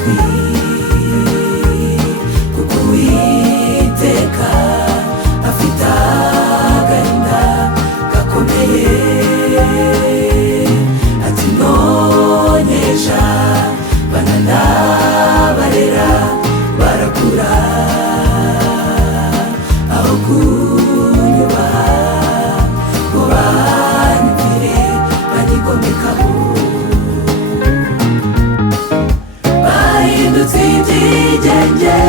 amatwi, kuko Uwiteka afite agahinda gakomeye. Ati nonyeja bana ndabarera barakura, aho kunyubaha ngo banyumvire banyigomekaho. Bahindutse ibyigenge,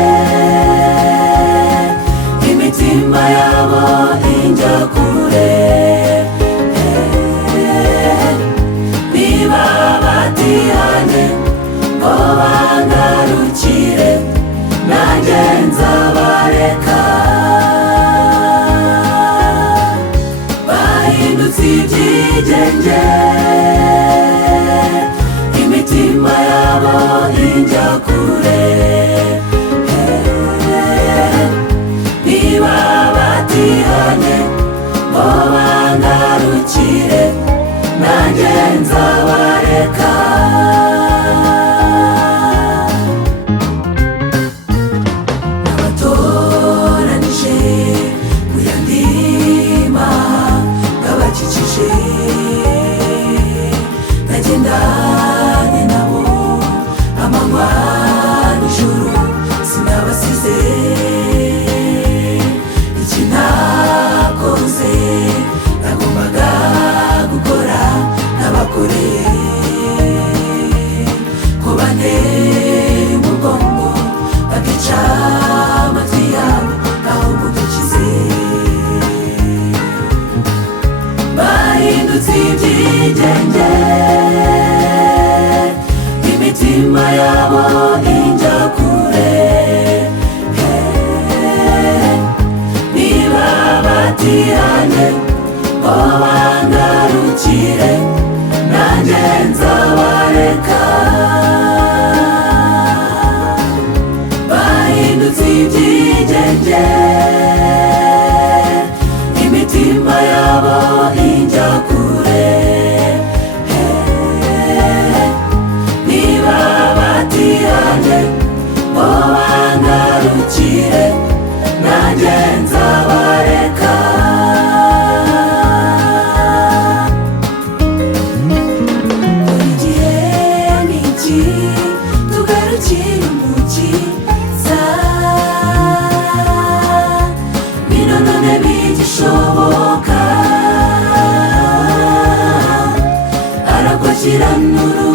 imitima yabo injya kure. Niba batihanye ngo bangarukire, nanjye nzabareka. Bahindutse ibyigenge, imitima yabo injya kure. Niba batihanye ngo bangarukire, nanjye nzabareka. Nabatoranije mu yandi mahanga bakikije, nagendanye nabo amanywa n'ijoro sinabasize. Iki nakoze nagombaga gukora n'abakoreye, ko banteye umugongo bakica amatwi yabo ahubwo dukize. Bahindutse ibyigenge, imitima yabo injya kure. Niba batihanye ngo bangarukire, nanjye nzabareka. Bahindutse ibyigenge, imitima yabo injya kure. Niba batihanye ngo bangarukire, nanjye nzabareka. Igihe ni iki tugarukire Umukiza, bino none bigishoboka, arakwakira n'uru